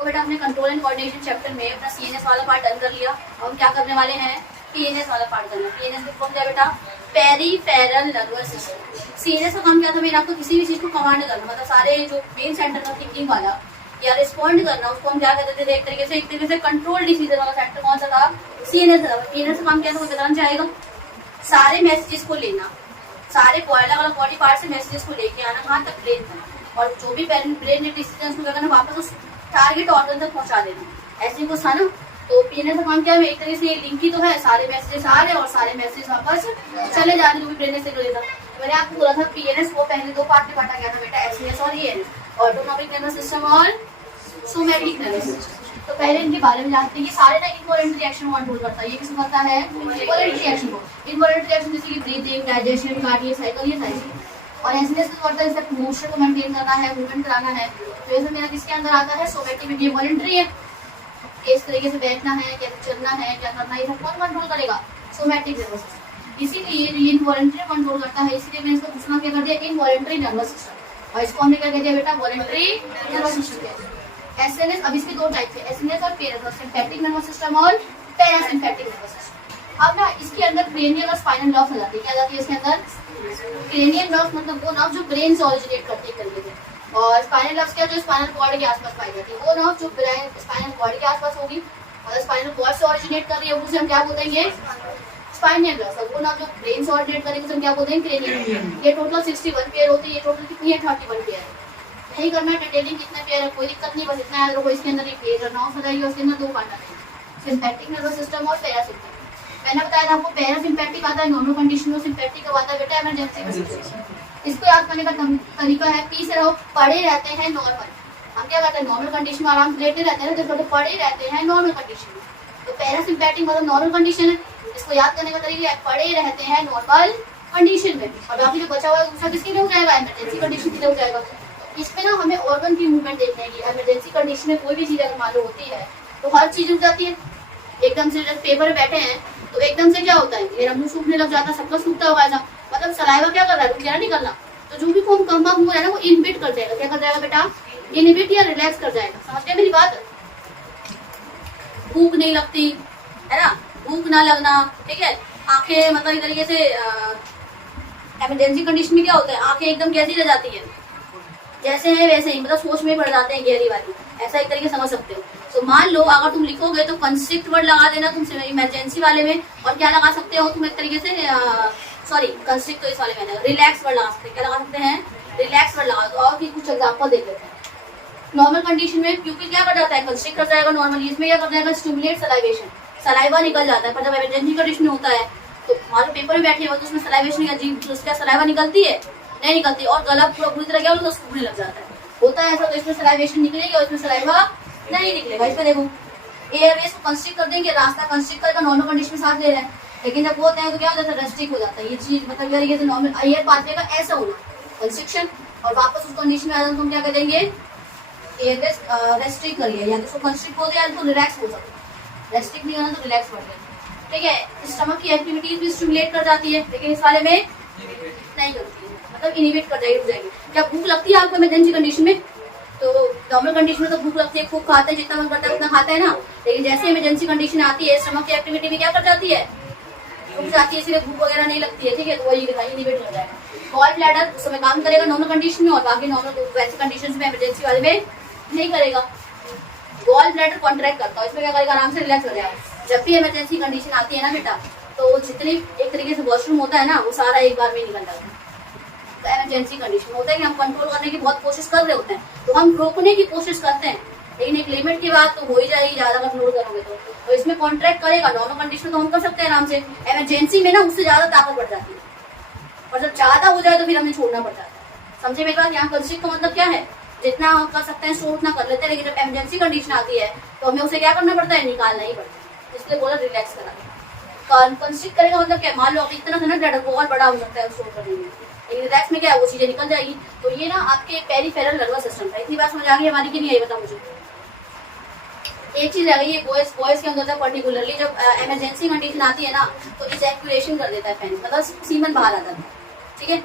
तो बेटा हमने कंट्रोल एंड कोऑर्डिनेशन चैप्टर में अपना सीएनएस वाला पार्ट डन कर लिया। अब हम क्या करने वाले हैं, पीएनएस वाला पार्ट करना। पीएनएस का फॉर्म क्या बेटा, पेरीफेरल नर्वस सिस्टम। सीएनएस का काम क्या था, मैंने आपको किसी भी चीज को कमांड करना, मतलब सारे जो मेन सेंटर ऑफ थिंकिंग वाला या रिस्पॉन्ड करना, उसको हम क्या कहते थे, एक तरीके से कंट्रोल डिसीजन वाला सेंटर कौन सा था, सीएनएस था। पीएनएस का काम क्या था, वो बताना चाहेगा। सारे मैसेजेस को लेना, सारे अलग अलग बॉडी पार्ट से मैसेजेस को लेके आना कहाँ तक, ब्रेन तक, और जो भी ब्रेन ने डिसीजन को क्या करना, वापस उस टारगेट ऑर्गन तक पहुंचा देना। ऐसे कुछ था ना। तो पीएनएस का काम क्या है, एक तरीके से लिंक ही तो है, सारे मैसेजेस आ रहे और सारे मैसेजेस वापस चले जा रहे, जो भी ब्रेन ने सिग्नल देता। मैंने आपको बोला था पीएनएस को पहले दो पार्ट में बांटा गया था बेटा, एसएनएस और ईएनएस, ऑटोनॉमिक नर्वस सिस्टम और सोमैटिक नर्वस सिस्टम। तो पहले इनके बारे में जानते हैं। ये सारे ना इनवॉलंटरी एक्शन को कंट्रोल करता है। ये किसको करता है, इनवॉलंटरी एक्शन को। इनवॉलंटरी एक्शन जैसे कि ब्रीथिंग, डाइजेशन, कार्डियक साइकिल, ये सारी। और एसएनएस को करता है जैसे मोशन को मेंटेन करना है, मूवमेंट कराना है। तो ये सब मेरा किसके अंदर आता है, सोमैटिक में। ये वॉलंटरी है, किस तरीके से बैठना है, कैसे चलना है, क्या करना है, ये सब कौन कंट्रोल करेगा, सोमैटिक नर्वस सिस्टम। इसीलिए ये इनवॉलंटरी कंट्रोल करता है। इसीलिए मैंने इसको दूसरा क्या कर दिया, इनवॉलंटरी नर्वस सिस्टम। और इसको हमने क्या कह दिया बेटा, वॉलंटरी नर्वस सिस्टम कहते हैं। एसएनएस, अब इसके दो टाइप है, एसएनएस और पीएनएस, सिंपैथिक नर्वस सिस्टम और पैरासिम्पैथिक नर्वस सिस्टम। अब ना इसके अंदर क्रेनियल और स्पाइनल नर्व्स आ जाती है। क्या जाती है इसके अंदर, क्रेनियल नर्व्स, मतलब वो नर्व जो ब्रेन से ओरिजिनेट करते हैं तरीके से। और स्पाइनल नर्व्स क्या, जो स्पाइनल कॉर्ड के आसपास पाई जाती है। वो नर्व जो ब्रेन स्पाइनल कॉर्ड के आसपास होगी, मतलब स्पाइनल कॉर्ड से ओरिजिनेट कर रही है, उसे हम क्या बोलेंगे, स्पाइनल नर्व्स। वो नर्व जो ब्रेन से ओरिजिनेट करेंगे उसे हम क्या बोलते हैं, क्रेनियल। ये टोटल 61 पेयर होती है। ये टोटल कितनी है, 31 पेयर है। नहीं करना है डिटेलिंग कितने पेयर है, कोई दिक्कत नहीं, बस इतना याद रखो, इसके अंदर एक पेयर नाउ बताइए, उसके अंदर दो पार्ट आते हैं, सिंपैथिक नर्वस सिस्टम और पैरासिम्पैथिक। मैंने बताया था आपको, पैरासिम्पैथिक आता है नॉर्मल कंडीशन में, सिंपैथिक कब आता है बेटा, इमरजेंसी कंडीशन। इसको याद करने का तरीका है, पी से रहो, पड़े रहते हैं नॉर्मल। हम क्या करते हैं, नॉर्मल कंडीशन में आराम से लेटे रहते हैं, तो पड़े रहते हैं नॉर्मल कंडीशन में। तो पैरासिम्पैथिक मतलब नॉर्मल कंडीशन है। इसको याद करने का तरीका है, पड़े रहते हैं नॉर्मल कंडीशन में। और बाकी जो बचा हुआ है दूसरा किसके लिए हो जाएगा, इमरजेंसी कंडीशन के लिए हो जाएगा। इसमें ना हमें ऑर्गन की मूवमेंट देखना है कि इमरजेंसी कंडीशन में कोई भी चीज अगर मालूम होती है तो हर चीज रुक जाती है। एकदम से जब पेपर बैठे हैं तो एकदम से क्या होता है, मेरा मुंह सूखने लग जाता है, सबका सूखता होगा ऐसा, मतलब सलाइवा क्या कर रहा है, रुक जा, नहीं करना। तो जो भी फॉर्म कंपा हुआ है ना, वो इनहिबिट कर जाएगा। क्या कर जाएगा बेटा, इनहिबिट या रिलैक्स कर जाएगा। समझ गए मेरी बात। भूख नहीं लगती है ना, भूख ना लगना, ठीक है। आंखें मतलब एक तरीके से इमरजेंसी कंडीशन में क्या होता है, आंखें एकदम कैसी रह जाती है, जैसे है वैसे ही, मतलब सोच में पड़ जाते हैं गहरी वाली, ऐसा एक तरीके समझ सकते हो। तो मान लो अगर तुम लिखोगे तो कंस्ट्रिक्ट वर्ड लगा देना तुम इमरजेंसी वाले में, और क्या लगा सकते हो तुम एक तरीके से, सॉरी कंस्ट्रिक्ट तो इस वाले में, रिलैक्स वर्ड लगा सकते हैं। क्या लगा सकते हैं, रिलैक्स वर्ड लगा दो। और भी कुछ एग्जाम्पल दे देते हैं। नॉर्मल कंडीशन में प्यूपिल क्या कर जाता है, कंस्ट्रिक्ट कर जाएगा नॉर्मली। इसमें क्या कर जाएगा, स्टिमुलेट सलाइवेशन, सलाइवा निकल जाता है। पर जब इमरजेंसी कंडीशन में होता है तो मान लो पेपर में बैठे हो तो उसमें सलाइवेशन का सलाइवा निकलती है, नहीं निकलती, और गला पूरा पूरी तरह क्या होता है, सूखने लग जाता है, होता है ऐसा। तो इसमें सलाइवेशन निकलेगी और इसमें सलाइवा नहीं निकलेगा। इसमें देखो एयरवेज को कंस्ट्रिक्ट कर देंगे, रास्ता कंस्ट्रिक्ट करेगा, नॉर्मल कंडीशन में सांस ले रहे हैं, लेकिन जब बोलते हैं तो क्या हो जाता है, रेस्ट्रिक्ट हो जाता है। ये चीज मतलब ये नॉर्मल एयर पाथवे का ऐसा होना, कंस्ट्रिक्शन, और वापस उस कंडीशन में आना तो हम क्या कर देंगे, एयरवेज रेस्ट्रिक्ट करिए, या तो कंस्ट्रिक्ट हो गया तो रिलैक्स हो सकता है, रेस्ट्रिक्ट नहीं होना तो रिलैक्स हो गया, ठीक है। स्टमक की एक्टिविटीज भी स्टिमुलेट कर जाती है, लेकिन इस वाले में नहीं करती है, मतलब इनहिबिट कर जाएगी। क्या भूख लगती है आपको इमरजेंसी कंडीशन में, तो नॉर्मल कंडीशन में तो भूख लगती है, खूब खाते हैं, जितना मन करता है उतना खाते हैं ना, लेकिन जैसे इमरजेंसी कंडीशन आती है स्टमक की एक्टिविटी भी क्या कर जाती है, रुक जाती है, इसलिए भूख वगैरह नहीं लगती है, ठीक है। तो वही इनहिबिट हो जाएगा। गॉल ब्लैडर उस समय काम करेगा नॉर्मल कंडीशन में, और बाकी नॉर्मल वैसी कंडीशन में इमरजेंसी वाले में नहीं करेगा। गॉल ब्लैडर कॉन्ट्रैक्ट करता है, इसमें क्या करेगा, आराम से रिलैक्स हो जाएगा। जब भी इमरजेंसी कंडीशन आती है ना बेटा, तो जितनी एक तरीके से वॉशरूम होता है ना, वो सारा एक बार में निकल जाता है। तो इमरजेंसी कंडीशन होता है कि हम कंट्रोल करने की बहुत कोशिश कर रहे होते हैं, तो हम रोकने की कोशिश करते हैं, लेकिन एक लिमिट के बाद तो हो ही जाएगी, ज्यादा कंट्रोल करोगे तो इसमें कॉन्ट्रैक्ट करेगा। नॉर्मल कंडीशन में तो हम कर सकते हैं आराम से, इमरजेंसी में ना उससे ज्यादा ताकत बढ़ जाती है, और जब ज्यादा हो जाए तो फिर हमें छोड़ना पड़ जाता है। समझे मेरी बात। यहाँ कंस्ट्रिक्ट का मतलब क्या है, जितना हम कर सकते हैं स्टोर उतना कर लेते हैं, लेकिन जब इमरजेंसी कंडीशन आती है तो हमें उसे क्या करना पड़ता है, निकालना ही पड़ता है। इसलिए बोला रिलैक्स करा। कंस्ट्रिक्ट करेगा मतलब क्या, मान लो आप इतना था ना डाटा बहुत बड़ा हो सकता है स्टोर करने में, लेकिन रिलैक्स में क्या है, वो चीजें निकल जाएगी। तो ये ना आपके पेरीफेरल नर्वस सिस्टम था। इतनी बात समझ आ गई हमारी कि नहीं आई, बता मुझे। एक चीज रह गई है, बॉयज के अंदर था पर्टिकुलरली, जब इमरजेंसी कंडीशन आती है ना तो इजैक्यूलेशन कर देता है पेनिस, मतलब सीमन बाहर आ जाता है, ठीक है।